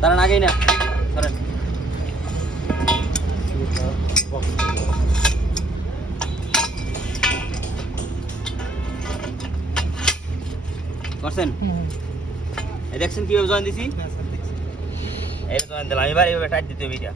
দাঁড়ান আগেই না ধরেন। করছেন? দেখছেন কীভাবে জয়েন দিছি? এই জয়েন দিলাম। এবার এইভাবে টাইট দিতে হবে এটা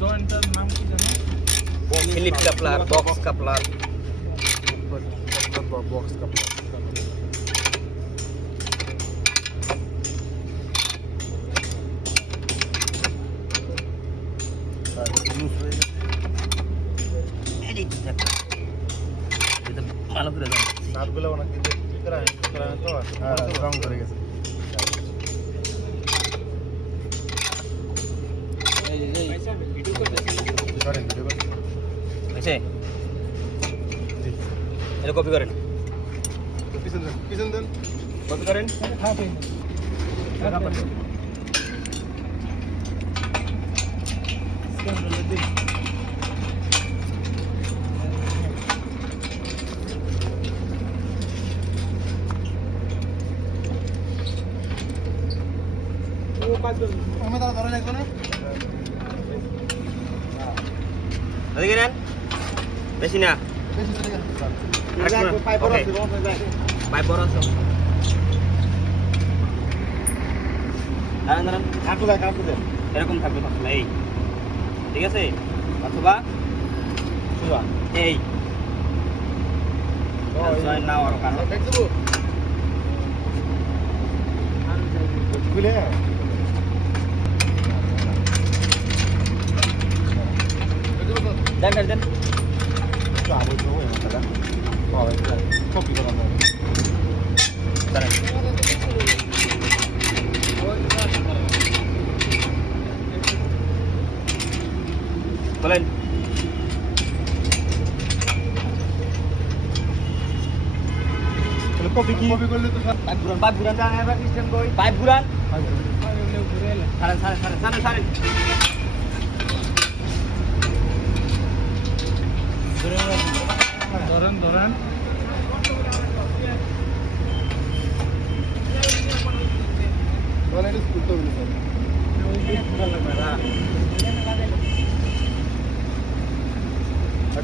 জয়েন্টটার নাম কি জানো Philip coupler box coupler box কাপড় ভালো করে জানো নাটগুলো অনেক কিন্তু ঠিক করা হয়নি, ঠিক করা হয়নি তো হ্যাঁ রং ধরে গেছে করেন ভিডিও করেন হয়েছে? এটা কপি করেন। কপি করেন? আমি তারা ধরে রাখব না ওদিকে নেন বেশি না। পাইপ বড় আছে। দাঁড়ান দাঁড়ান। কাটু দেয় কাটু দেয় এরকম থাকবে মশলা এই। ঠিক আছে? অথবা সুরা এই। না হওয়ার কারণ খুলে দেন দেন। দেন কপি করা দাঁড়ান বলেন কপি কি কপি করলে তো স্যার পাইপ ঘুরান পাইপ ঘুরান পাইপ ঘুরান ছাড়েন ছাড়েন ছাড়েন ছাড়েন ছাড়েন ধরেন ধরেন।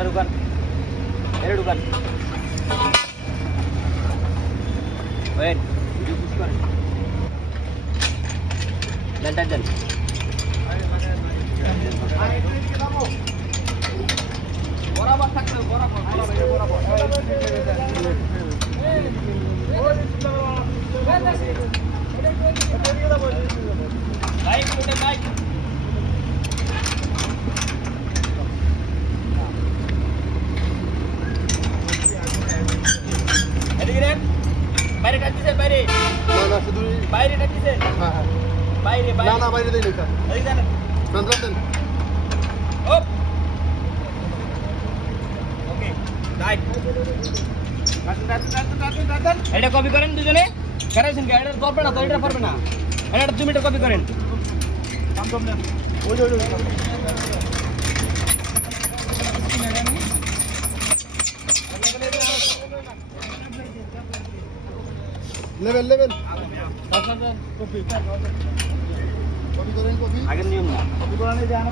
ঢুকান এর ঢুকান ওয়েট ভিডিও পুশ করেন দেন বরাবর থাকতে হবে, বরাবর বরাবর বরাবর বাইক উঠে বাইক এদিকে রেন বাইরে কাটতেছেন বাইরে না না শুধু বাইরে কাটতেছেন হ্যাঁ হ্যাঁ বাইরে না বাইরে না বাইরে দেই স্যার এদিকে জানেন চন্দ্র দেন ওপ ওকে রাইট এটা কপি করেন দুজনে করেছেন কি এটা করবে না তো এটা পারবে না এটা দু মিটার কপি করেন। লেভেল লেভেল কপি কপি করেন কপি আগের নিয়ম না। কপি করানো যায় না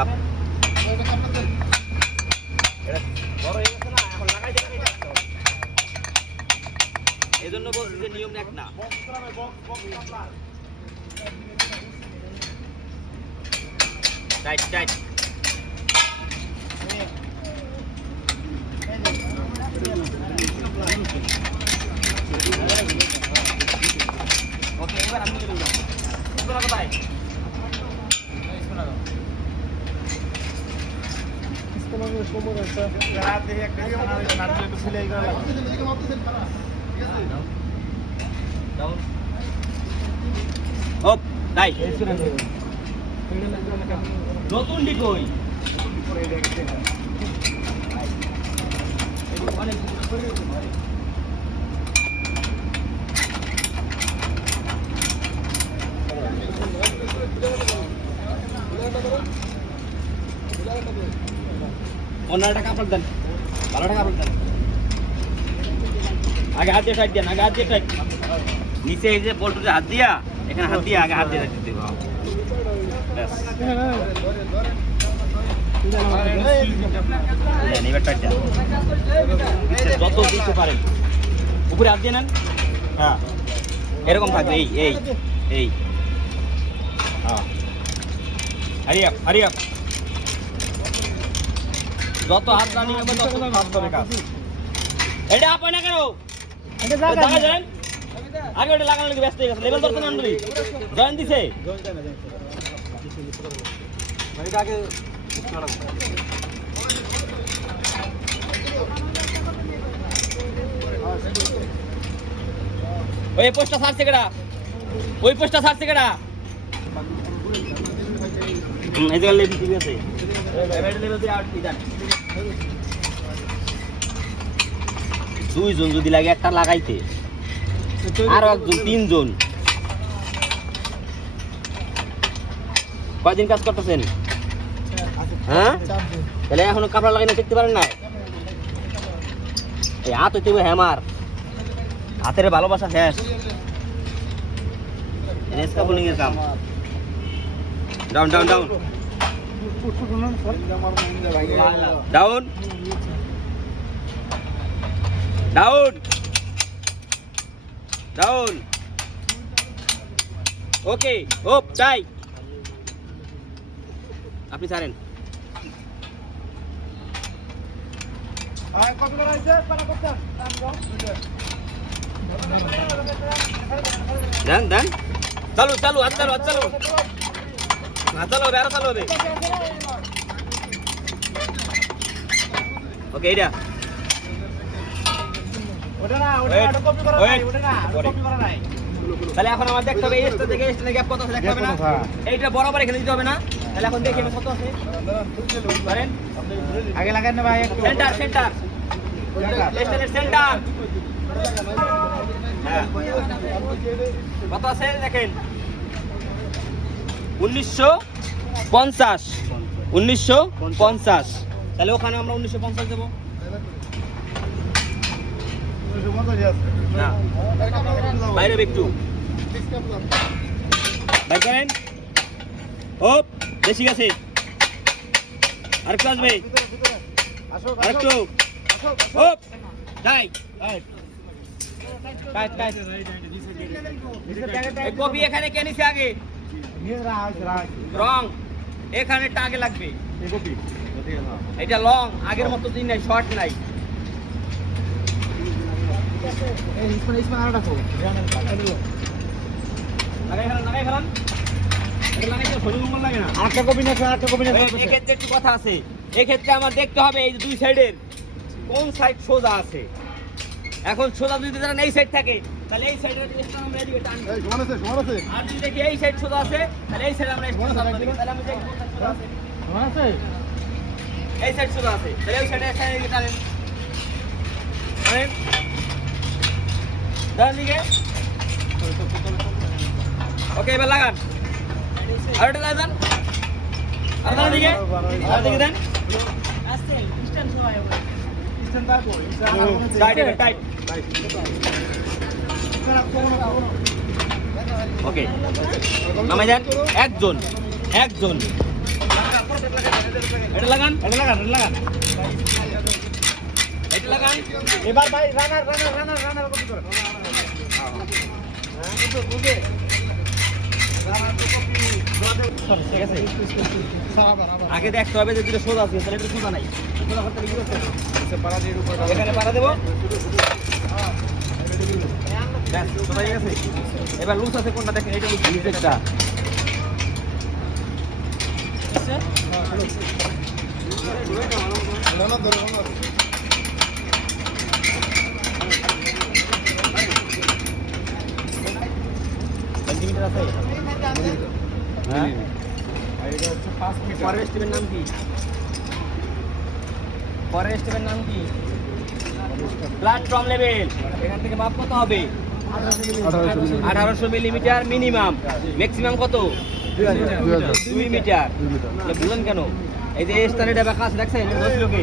আপ। এটা কাপড় দেন এটা বড় এই জন্য বলছি যে নিয়ম এক না। টাইট টাইট যান কোথায় কোথায় রাত দেখে একটা দিয়ে মনে হয় একটু ফেলে এই তাই নতুন ডিকই অন্য একটা কাপড় দেন। ভালো টাকা কাপড় দেন। আগে হাত দিয়ে সাইড দেন আগে হাত দিয়ে সাইড। নিচে এই যে পোল্ট্রিতে হাত দিয়া এখানে হাত দিয়ে আগে হাত দিয়ে এবার টাইট দেন। যত দিতে পারেন। উপরে হাত দিয়ে নেন। হ্যাঁ। এরকম থাকবে এই এই এই। হ্যাঁ। Hurry up hurry up. যত হাত রানিং হবে তত হাত হবে কাজ। এটা কেন? আগে ওটা লাগানোর লেগে ব্যস্ত হয়ে গেছে। লেভেল ধরতে নান্ডুরি জয়েন দিছে। ওই পোস্টটা ছাড়ছে কেডা? ওই পোস্টটা ছাড়ছে কেডা? এই জায়গায় লেভেল ঠিক আছে লেভেল দিয়ে আউট দিদান দুইজন যদি লাগে একটা লাগাইতে। আরও একজন তিনজন। কয়দিন কাজ করতেছেন? হ্যাঁ? তাহলে এখনও কাপড় লাগাই না শিখতে পারেন না এই হাত হইতে হ্যামার হাতের ভালোবাসা শেষ। রেস্কা বোলিং এর come down down down down down down okay ওপ চাই আপনি ছাড়েন দেন দেন চালু চালু হাত চালু হাত চালু হাত চালু হবে আরও চালু হবে ওকে এইটা Wait, wait. পরে। তাহলে এখন আমার দেখতে হবে এই স্টেজ থেকে এই স্টেজে গ্যাপ কত আছে দেখতে হবে না। এইটা বরাবর এখানে দিতে হবে না। তাহলে এখন দেখি কত আছে। পারেন আগে লাগান না ভাই একটু। সেন্টার সেন্টার সেন্টার হ্যাঁ। কত আছে দেখেন? উনিশশো পঞ্চাশ। উনিশশো পঞ্চাশ। তাহলে ওখানে আমরা উনিশশো পঞ্চাশ দেবো। না। বাইরে একটু। বাইর করেন। ও বেশি গেছে। আরেকটু আসবে। আরেকটু। ও যাই। কপি এখানে কে নিছে আগে? রং। এখানে লাগবে। এটা লং আগের মতো দিন নাই শর্ট নাই লাগাই ফেলান লাগাই ফেলান এটা লাগাইতে হলুদ মঙ্গল লাগে না আটটা কপি না আটটা কপি না এক্ষেত্রে একটু কথা আছে এক্ষেত্রে আমার দেখতে হবে এই দুই সাইডের কোন সাইড সোজা আছে এখন সোজা যদি ধরেন এই সাইড থাকে তাহলে এই সাইডের আমরা এদিকে টানবো সমান আছে সমান আছে আর যদি দেখি এই সাইড সোজা আছে তাহলে এই সাইড আমরা সামনে তাহলে আমি দেখি সোজা আছে। সমান আছে এই সাইড সোজা আছে তাহলে ওই সাইডে টানেন টানেন ডান দিকে ওকে এবার লাগান আর একটা লাগান আর ডান দিকে আর দিকে দেন টাইট এটা টাইট ওকে নামাই দেন একজন একজন এটা লাগান এটা লাগান এটা লাগান এটা লাগান এবার ভাই রানার রানার রানার রানার কপি করে ঠিক আছে আগে দেখতে হবে যে দুটো সোজা আছে তাহলে এটা সোজা নাই। হবে? এখানে পাড়া দেবো। এবার লুজ আছে কোনটা দেখেন এটা লুজ। নিচেরটা সেন্টিমিটার আছে? হ্যাঁ? নাম কি? পরের স্টেপের নাম কি? প্ল্যাটফর্ম লেভেল এখান থেকে মাপ কত হবে? আঠারোশো মিলিমিটার মিনিমাম। ম্যাক্সিমাম কত? দুই মিটার। বুঝলেন কেন? এই যে স্থানে ডাবা কাজ রাখছেন দশ লোকে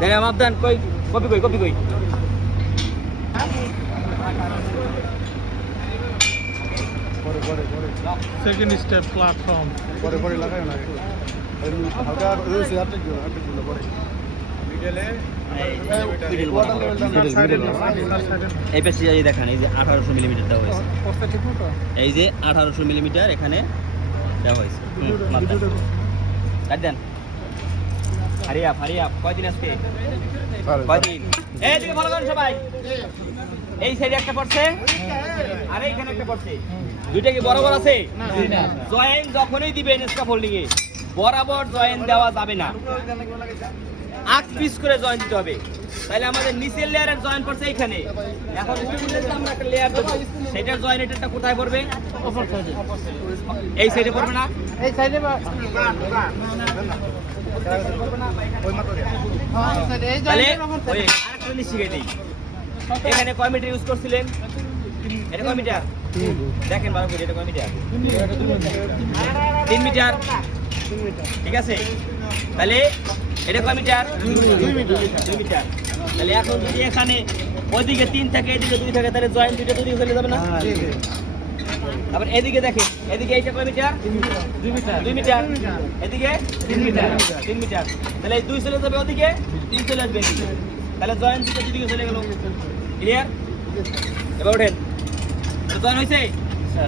দেখেন মাপদান কই কপি কই কপি কই? সেকেন্ড স্টেপ প্ল্যাটফর্ম পরে পরে না হালকা রয়েছে হাতে দিও হাতে দিও পরে এই এই দেখেন এই যে আঠারোশো মিলিমিটার দেওয়া হয়েছে এই যে আঠারোশো মিলিমিটার এখানে দেওয়া হয়েছে দেন কয়দিন আজকে কয়দিন এইদিকে ভালো করেন সবাই এই সাইডে একটা পড়ছে আর এইখানে একটা পড়ছে দুইটা কি বরাবর আছে? জয়েন যখনই দিবেন স্কাফোল্ডিং এ বরাবর জয়েন দেওয়া যাবে না। আট পিস করে জয়েন দিতে হবে। তাহলে আমাদের নিচের লেয়ারের জয়েন পড়ছে এইখানে। এখন আমরা একটা লেয়ার দেবো। সেটার জয়েন এটা কোথায় পড়বে? এই সাইডে পড়বে না? এই সাইডে তাহলে আরেকটা জিনিস শিখে দিই এখানে কয় মিটার ইউজ করছিলেন? এটা কয় মিটার? দেখেন ভালো করে এটা কয় মিটার? তিন মিটার। ঠিক আছে? তাহলে এটা কয় মিটার? দুই মিটার। তাহলে এখন যদি এখানে ওইদিকে তিন থাকে এদিকে দুই থাকে তাহলে জয়েন্ট দুইটা দুই হয়ে যাবে না? তারপর এদিকে দেখেন এদিকে এইটা কয় মিটার? দুই মিটার। দুই মিটার। এদিকে? তিন মিটার। তিন মিটার। তাহলে দুই চলে যাবে ওদিকে তিন চলে আসবে তাহলে জয়েন্ট দুটো দুদিকে চলে গেল। ক্লিয়ার এবার ওঠেন। জয়েন হয়েছে?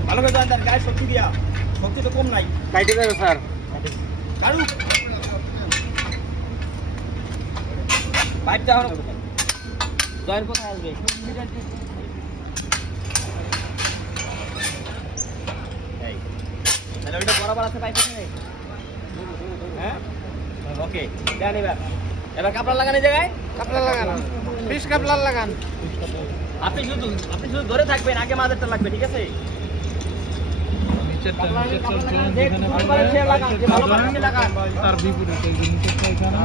ভালো করে জয়েন দেন গায়ে শক্তি দিয়া। শক্তি তো কম নাই। কাইটে যাবে স্যার। কারু? পাইপটা জয়েন কোথায় আসবে? তাহলে ওইটা বরাবর আছে পাইপ আছে হ্যাঁ? ওকে দেন এবার। এবার কাপড় লাগানো এই জায়গায়। কাপলা লাগান। বিশ কাপলা লাগান। আপনি শুধু আপনি শুধু ধরে থাকবেন আগে মাদারটা লাগবে ঠিক আছে। তার বিপরীতে এখানে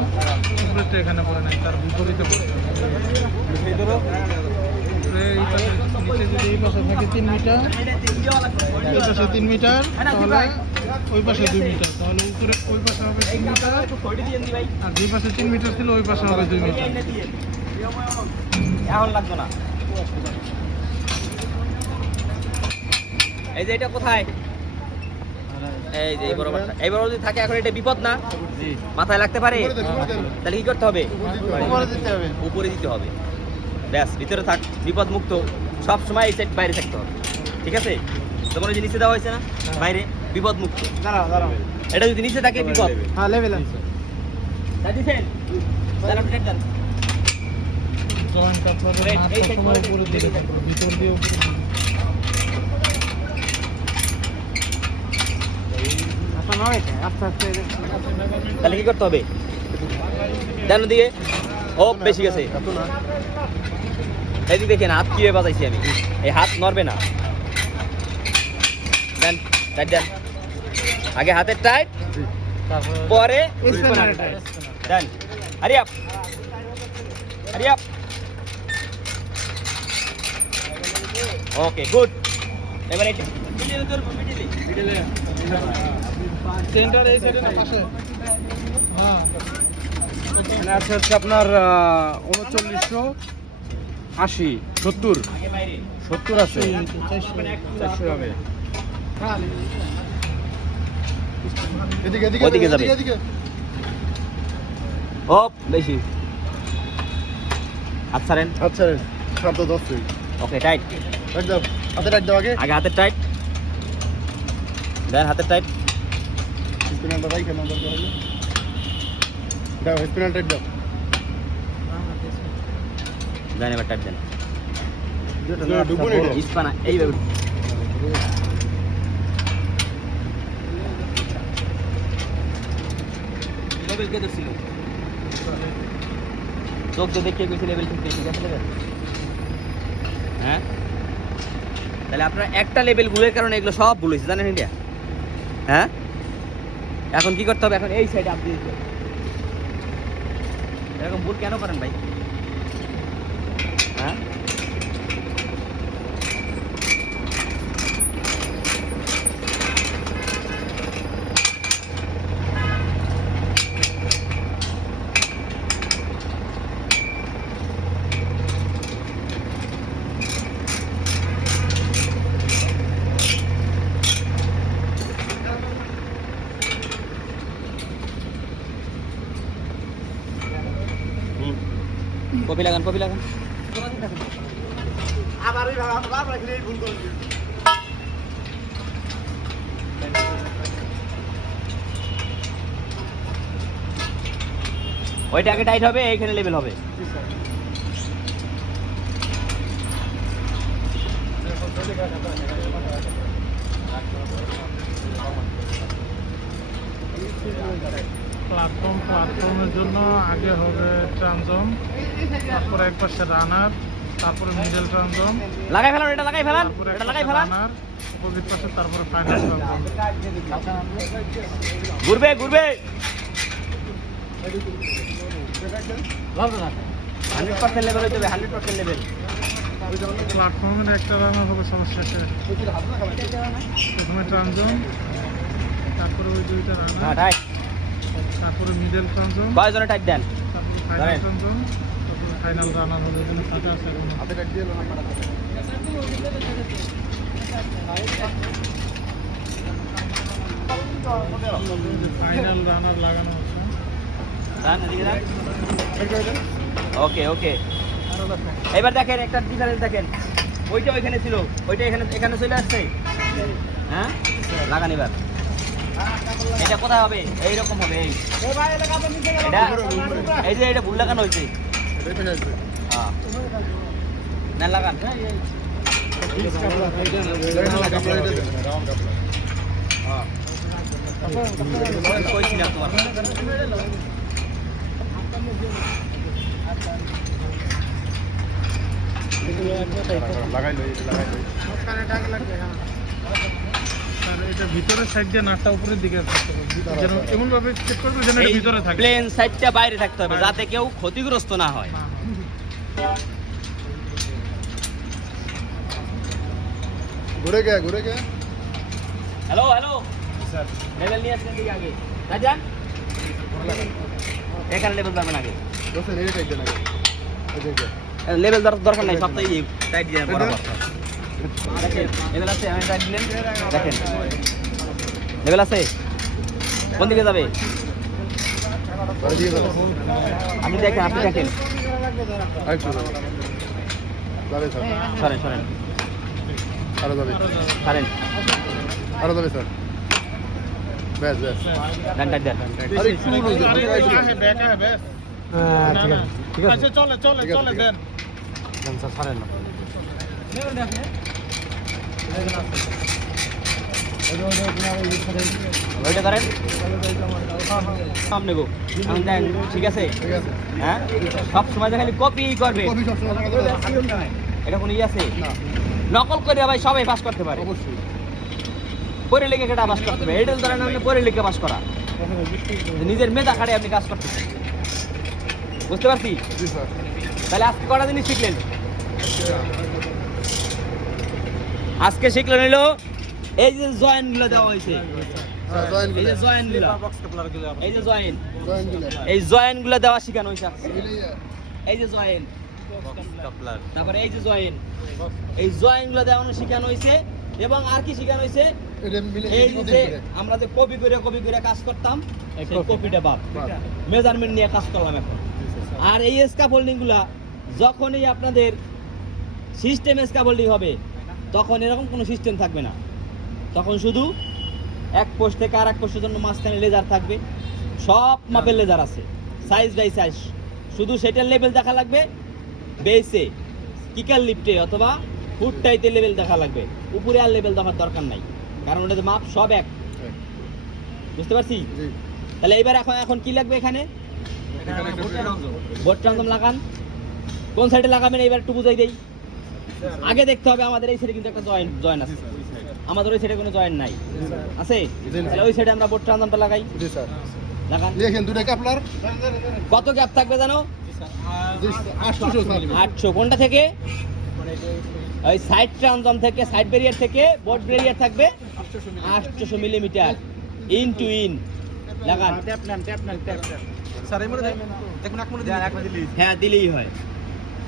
এখানে পড়ে নাই তার বিপরীতে নিচে যদি এই পাশে থাকে তিন মিটার তিন এই পাশে তিন মিটার হ্যাঁ তাহলে। ওই পাশে দুই মিটার তাহলে উপরে ওই পাশে হবে তিন মিটার। আর পাশে তিন মিটার ছিল ওই পাশে হবে দুই মিটার। এখন লাগবে না। এই যে এটা কোথায়? এই যে এই বরাবরটা এই বরাবর যদি থাকে এখন এটা বিপদ না? মাথায় লাগতে পারে? তাহলে কি করতে হবে? উপরে দিতে হবে। উপরে দিতে হবে। ব্যাস ভিতরে থাক বিপদ মুক্ত। সব সময় এই সাইড বাইরে থাকতে হবে। ঠিক আছে? তোমার যে নিচে দেওয়া হয়েছে না? বাইরে? বিপদ মুক্ত এটা যদি নিচে থাকে বিপদ। হ্যাঁ লেভেল আছে। তাহলে এই এই কি করতে হবে? দেন দিকে ও বেশি গেছে। এদিকে দেখেন হাত কীভাবে বাজাইছি আমি। এই হাত নড়বে না। দেন দেন। আগে হাতের টাইট পরে. আপ আপ ওকে গুড এবার হ্যাঁ। আছে হচ্ছে আপনার উনচল্লিশশো আশি সত্তর। সত্তর আছে। চারশো। চারশো হবে। হ্যাঁ যাবে। ও বেশি। হাত ছাড়েন। সাত দশ ওকে টাইট। একদম। হাতে রাখ দাও আগে। আগে হাতের টাইট। দেন হাতের টাইট। রাখে নাও দরকার হলে। দাও টাইট দাও। দেন এবার টাইট দেন। ডুবুন এটা এইভাবে। চোখ তো দেখিয়ে গেছে লেভেল ঠিক ঠিক আছে? হ্যাঁ? তাহলে আপনার একটা লেভেল ভুলের কারণে এগুলো সব ভুল হয়েছে, জানেন ইন্ডিয়া? হ্যাঁ? এখন কি করতে হবে? এখন এই সাইডে আপনি দিতে এরকম ভুল কেন করেন ভাই? হ্যাঁ? কপি লাগান আবার ভুল করে দিই। ওইটা আগে টাইট হবে এইখানে লেভেল হবে জি স্যার প্ল্যাটফর্ম প্ল্যাটফর্মের জন্য আগে হবে ট্রানজম তারপরে এক পাশে রানার তারপরে মিডল ট্রানজম লাগাই ফেলান এটা লাগাই ফেলান এটা লাগাই ফেলান রানার অপোজিট পাশে তারপরে ফাইনাল ঘুরবে ঘুরবে। হান্ড্রেড পার্সেন্ট লেভেল হইতে হবে হান্ড্রেড পার্সেন্ট লেভেল প্ল্যাটফর্মের একটা রানার হবে সমস্যা শেষ। প্রথমে ট্রানজম তারপরে ওই দুইটা হ্যাঁ রানার টাইট তারপরে মিডল কয়জনে টাইট দেন। তারপরে ফাইনাল রানার হবে এখানে সাথে আছে কাট দিয়ে নাম্বার আছে ফাইনাল রানার লাগানো হচ্ছে। ওকে ওকে। এবার দেখেন একটা ডিফারেন্স দেখেন। ওইটা ওইখানে ছিল ওইটা এখানে এখানে চলে আসছে। হ্যাঁ? লাগান এবার। এটা কোথায় হবে? এইরকম হবে এই। এই যে এটা ভুল লাগানো হয়েছে। এই হ্যাঁ। না লাগান। লাগাই লই লাগাই আর এটা ভিতরের সাইড দিয়ে নাটটা উপরের দিকে থাকতে হবে যেন এমন ভাবে চেক করবে যেন এটা ভিতরে থাকে। প্লেন সাইডটা বাইরে থাকতে হবে যাতে কেউ ক্ষতিগ্রস্ত না হয়। ঘুরে গে ঘুরে গে। হ্যালো হ্যালো স্যার লেভেল নিয়ে আসেন দিকে আগে? রাজান? এখানে লেভেল যাবেন আগে। দোস্ত নেড়ে টাইট দেন আগে। লেভেল দরকার নাই সপ্তাহে টাইট দিয়ে বরাবর লেভেল আছে আমি দিলেন। দেখেন। লেভেল আছে? কোন দিকে যাবে? আপনি দেখেন আপনি দেখেন। স্যার সরেন সরেন। আরও যাবে সরেন। আরও যাবে স্যার ব্যাস ব্যাস ডান দেন। আরে একটু দেন ব্যাস। না, না। আচ্ছা চলে চলে ঠিক আছে, চলে ঠিক দেন। ওইটা করেন। সামনে গো। ঠিক আছে? হ্যাঁ? সব সময় খালি কপি করবে? এটা কোনো ই আছে? নকল করে ভাই সবাই পাস করতে পারে। অবশ্যই। পরে লিখে কেটা পাস করতে হবে? এটা ধরেন আপনি পরে লিখে পাস করা। নিজের মেধা খাড়ে আপনি কাজ করতেছেন বুঝতে পারছি? তাহলে আজকে কটা জিনিস শিখলেন? আজকে শিখলেন হলো এই যে জয়েনগুলো দেওয়া হয়েছে। এই যে জয়েনগুলো। এই যে জয়েন। জয়েন এই জয়েন দেওয়া শিখানো হয়েছে এই যে জয়েন। তারপরে এই যে জয়েন। এই জয়েনগুলো দেওয়ানো শিখানো হয়েছে এবং আর কি শিখানো হয়েছে? এই যে আমরা যে কপি করে কপি করে কাজ করতাম সেই কপিটা। বাদ। বাদ। মেজারমেন্ট নিয়ে কাজ করলাম এখন। আর এই স্কাফোল্ডিংগুলা যখনই আপনাদের সিস্টেম স্কাফোল্ডিং হবে তখন এরকম কোনো সিস্টেম থাকবে না। তখন শুধু এক পোস্ট থেকে আর এক পোস্টের জন্য মাঝখানে লেজার থাকবে। সব মাপের লেজার আছে। সাইজ বাই সাইজ শুধু সেটার লেভেল দেখা লাগবে বেসে কিকার লিফটে অথবা ফুট টাইতে লেভেল দেখা লাগবে। উপরে আর লেভেল দেখার দরকার নাই। কারণ ওটাতে মাপ সব এক। হ্যাঁ, বুঝতে পারছি? তাহলে এবার এখন এখন কি লাগবে এখানে? বোর্ড ট্রান্সফর্ম লাগান। কোন সাইডে লাগাবেন? এবার একটু বুঝাই দেই। আগে দেখতে হবে আমাদের এই সাইডে কিন্তু একটা জয়েন্ট জয়েন আছে। আমাদের ওই সাইডে কোনো জয়েন্ট নাই। আছে? তাহলে ওই সাইডে আমরা বোর্ড ট্রান্সফর্মটা লাগাই। জি স্যার। লাগান। লিখেন দুটো কাপলার কত গ্যাপ থাকবে জানো? আটশো কোনটা থেকে? ওই সাইড ট্রানজম থেকে সাইড ব্যারিয়ার থেকে বোর্ড ব্যারিয়ার থাকবে আটশোশো মিলিমিটার ইন টু ইন লাগান হ্যাঁ দিলেই হয়।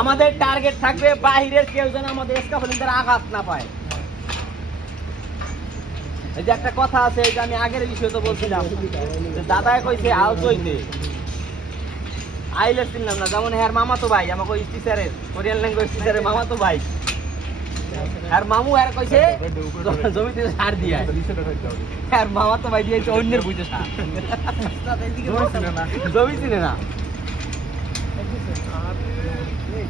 আমাদের টার্গেট থাকবে বাহিরের কেউ যেন আমাদের স্কাফলিংদের আঘাত না পায়। এই যে একটা কথা আছে এই যে আমি আগের বিষয়ে তো বলছিলাম যে দাদায় কইছে আলতোইতে আইলে চিনলাম না যেমন হ্যার মামা তো ভাই আমাকে ওই টিচারের কোরিয়ান ল্যাঙ্গুয়েজ টিচারের মামা তো ভাই। আর মামু আর কইছে জমিতে সার দিয়ে আর মামা তো ভাই দিয়েছে অন্যের বুঝে সার। জমি চিনে না।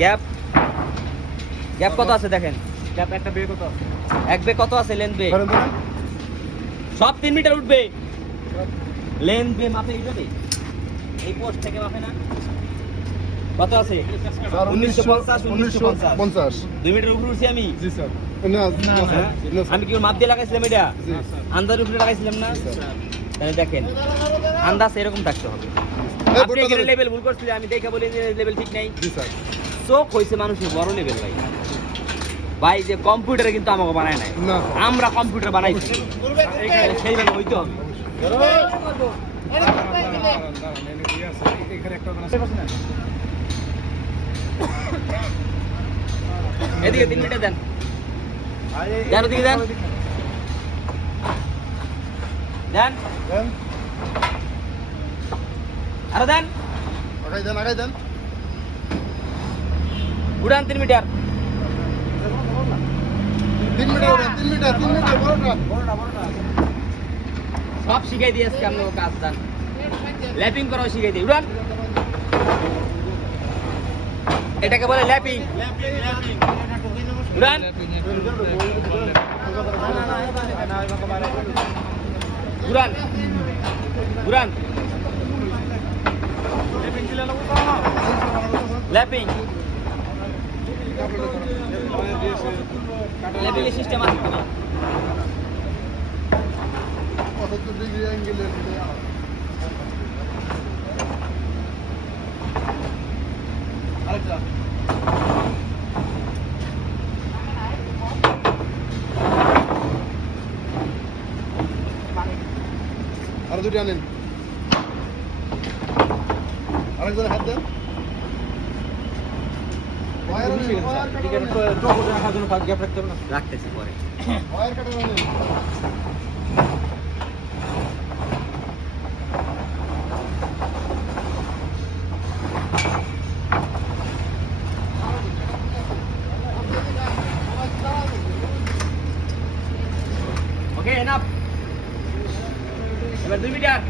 গ্যাপ গ্যাপ কত আছে দেখেন? ক্যাপ একটা বের কত এক বে কত আছে লেন্থ বে সব তিন মিটার উঠবে। লেন্থ বে মাপে এই পোস্ট থেকে মাপে না? কত আছে? উনিশশো পঞ্চাশ উনিশশো পঞ্চাশ দুই মিটার উপরে উঠছি আমি। জি স্যার। না না হ্যাঁ? স্যার। আমি কি মাপ দিয়ে লাগাইছিলাম এটা? আন্দাজ উপরে লাগাইছিলাম না? তাহলে দেখেন আন্দাজ এরকম থাকতে হবে। আপনি বোর্ডটা এখানে। লেভেল ভুল করছিলেন আমি দেখে বলি যে লেভেল ঠিক নাই। চোখ হয়েছে মানুষের বড় লেভেল ভাই। ভাই যে কম্পিউটারে কিন্তু আমাকে বানায় নাই। আমরা কম্পিউটার বানাইছি। সেইভাবে হইতে হবে। এদিকে তিন মিনিটে দেন। দেন ওদিকে দেন। দেন। আরও দেন। আগাই দেন আগাই দেন। উড়ান তিন মিটার। তিন মিটার তিন মিটার তিন মিটার বড়টা সব শিখাই দিয়ে আজকে আপনাকে কাজ দেন ল্যাপিং করাও শিখাই দিই উড়ান। এটাকে বলে ল্যাপিং। উড়ান। উড়ান। উড়ান। ল্যাপিং ল্যাপিং সিস্টেম আছে কিনা? পঁচাত্তর ডিগ্রি অ্যাঙ্গেলের আর দুটি আনেন আরেকজন হাত দেন ওয়ার আনেন, ওয়ার কাটা আনেন। রাখতেছি পরে ওয়ার কাটা আনেন। ওকে এনাফ এবার দুই মিটার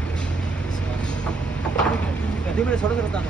দুই মিটার ছোট ছোট টানো।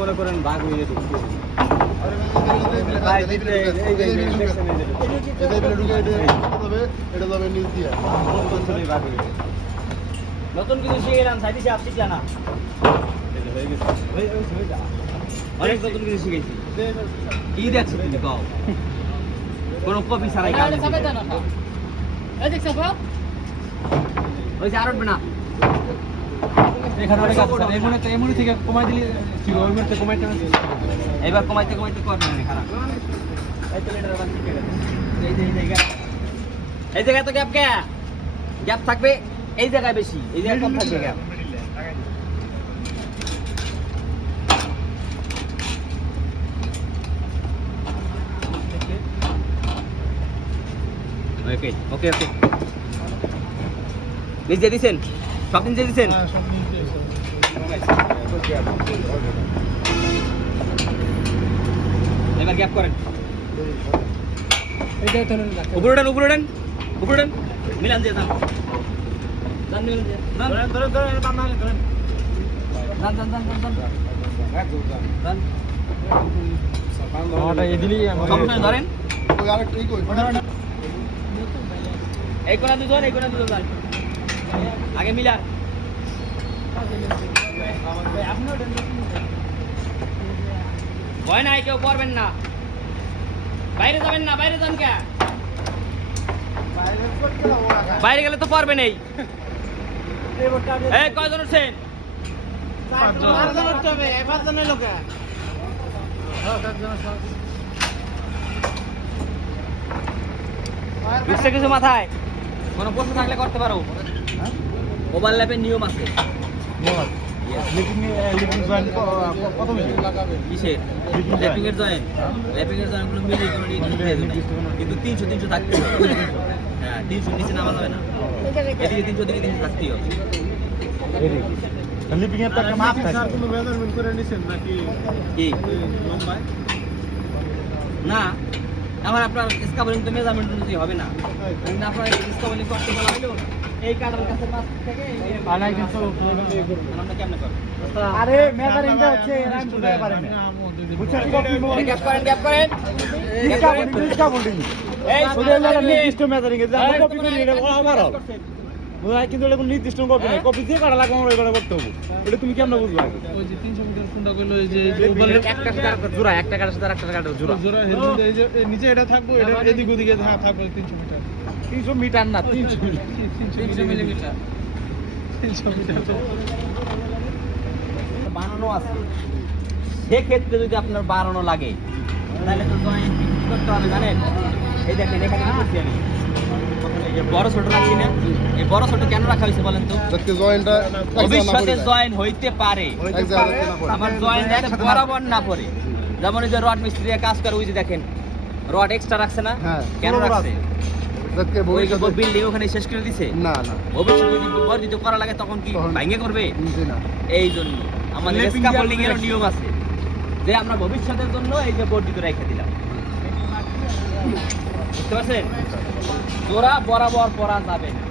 দিয়ে। অঞ্চলেই ভাগ হয়ে গেছে। নতুন কিছু শিখে এলাম সাইডে জানা হয়ে গেছে অনেক নতুন কিছু শিখেছি কি দেখছ তুমি কও কোনো কপি ছাড়াই কাজ ওই যে আর না এখানে অনেক আছে এই মুহূর্তে এই মুহূর্তে থেকে কমাই দিলে ঠিক ওই মুহূর্তে কমাইতে এবার কমাইতে কমাইতে এই তো লেটার আবার ঠিক আছে এই যে এই জায়গা। জায়গায় তো গ্যাপ কে? গ্যাপ থাকবে? এই জায়গায় বেশি। এই জায়গায় কম থাকবে গ্যাপ ওকে ওকে ওকে নিজে দিছেন? সব নিজে দিছেন? হ্যাঁ। এবার গ্যাপ করেন। উপরে উঠেন উপরে উঠেন উপরে উঠেন। মিলান দিয়ে নেই, ধরেন এই কোনা দুজন এই কোনা দুজন আগে মিলান। ভয় নাই কেউ করবেন না। বাইরে যাবেন না বাইরে যান কে? বাইরে গেলে তো পারবেন এই এই কয়জন উঠছেন? কিছু মাথায়? কোনো প্রশ্ন থাকলে করতে পারো। ওভারল্যাপের নিয়ম আছে। কত বেশি কিন্তু তিনশো তিনশো থাকতে হবে। হ্যাঁ তিনশো নিচে নামা যাবে না। এদিকে তিনশো দিকে তিনশো থাকতেই হবে। লিপিং এর একটা মাপ থাকে। স্যার কোনো measurement করে নিছেন নাকি কি? লম্বায়? না আমার আপনার স্কাবলিং তো মেজারমেন্ট অনুযায়ী হবে না। আপনার স্কাবলিং করতে বলা হলো এই কাটার কাছে মাছ থেকে এই যে- কিন্তু আমরা কেমনে করব? আরে মেজারিংটা হচ্ছে এরা বুঝতে পারে না বুঝছেন কপি এই গ্যাপ করেন গ্যাপ করেন। গ্যাপ করেন। এই ওদের সোজা একটা নির্দিষ্ট মেজারিং এর আমরা কপি করি এটা আমার কিন্তু এটা কোনো নির্দিষ্ট কপি নেই। কপি দিয়ে কাটা লাগবে আমরা এগুলো করতে হবে। এটা তুমি কেমন বুঝবা ওই যে 300 মিটার কোনটা কইলো যে এই যে overlap- একটা জোড়া একটা কাটার সাথে আরেকটা কাটার জোড়া। জোড়া এই যে নিচে এটা থাকব এটা এদিক ওদিকে হ্যাঁ থাকবে 300 মিটার। 300 মিটার না 300 মিটার। 300 মিলিমিটার। 300 মিটার। বানানো আছে। সেক্ষেত্রে যদি আপনার বানানো লাগে তাহলে তো জয়েন্ট করতে হবে জানেন? এই দেখেন এখানে করছি আমি? বড় ছোট রাখছি না। এই বড় ছোট কেন রাখা হয়েছে বলেন তো? জয়েন্টটা ভবিষ্যতে জয়েন হইতে পারে। এক জায়গায় রাখতে না পড়ে। আমার জয়েন যাতে বরাবর না পড়ে। যেমন এই যে রড মিস্ত্রি কাজ করে ওই যে দেখেন রড এক্সট্রা রাখছে না? হ্যাঁ, কেন রাখছে? যাতে ওই ভবিষ্যতে বিল্ডিং ওখানে শেষ করে দিছে? না না। ভবিষ্যতে যদি বর্ধিত করা লাগে তখন কি ভাঙ্গে করবে? এই জন্য আমাদের এর নিয়ম আছে। যে আমরা ভবিষ্যতের জন্য এই যে বর্ধিত রেখে দিলাম। বুঝতে পারছেন? জোড়া বরাবর পরা যাবে। না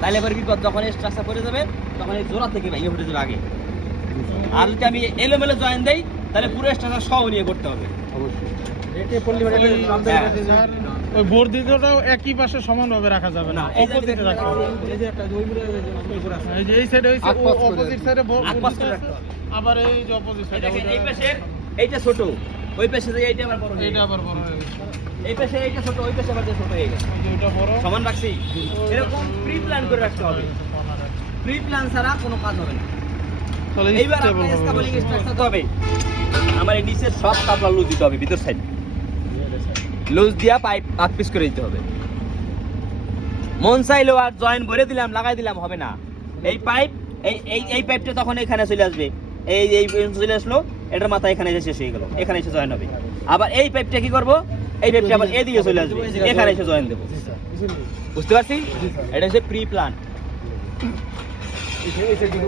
তাহলে এবার বিপদ যখন স্ট্রাকচার করে যাবে তখন এই জোড়া থেকে ভেঙে ফুটে যাবে আগে। আর যদি আমি এলোমেলো জয়েন দেই তাহলে পুরো স্ট্রাকচার সহ নিয়ে করতে হবে। অবশ্যই ওই- হ্যাঁ। স্যার, ওই বর্ধিতটাও একই পাশে সমানভাবে রাখা যাবে না অপোজিটে রাখতে এই যে একটা ওই মুড়ে ওই করে আছে। এই যে এই সাইডে ওই আগ পাশ করে অপোজিট সাইডে আগ পাশ করে রাখতে হবে। আবার এই যে অপোজিট সাইডে এই এইটা ছোট। ওই পাশে এইটা আবার বড় এইটা আবার বড় হয়ে গেছে। এই পাশে এইটা ছোট ওই পাশে আবার ছোট হয়ে গেছে। সমান রাখছি। এরকম প্রি প্ল্যান করে রাখতে হবে। প্রি প্ল্যান ছাড়া কোনো কাজ হবে না। এইবার আপনার স্কাবলিং স্ট্রাকচার হবে। আমার এই নিচের সব কাপড় লুজ দিতে হবে ভিতর সাইড লুজ দিয়া পাইপ পিস করে দিতে হবে। মন চাইলেও আর জয়েন ভরে দিলাম লাগাই দিলাম হবে না। এই পাইপ এই এই এই পাইপটা তখন এখানে চলে আসবে। এই এই চলে আসলো এটার মাথা এখানে এসে শেষ হয়ে গেল এখানে এসে জয়েন হবে। আবার এই পাইপটা কি করব? এই পাইপটা আবার এদিকে চলে আসবে। এখানে এসে জয়েন দেবো। বুঝতে পারছি? এটা হচ্ছে প্রি প্ল্যান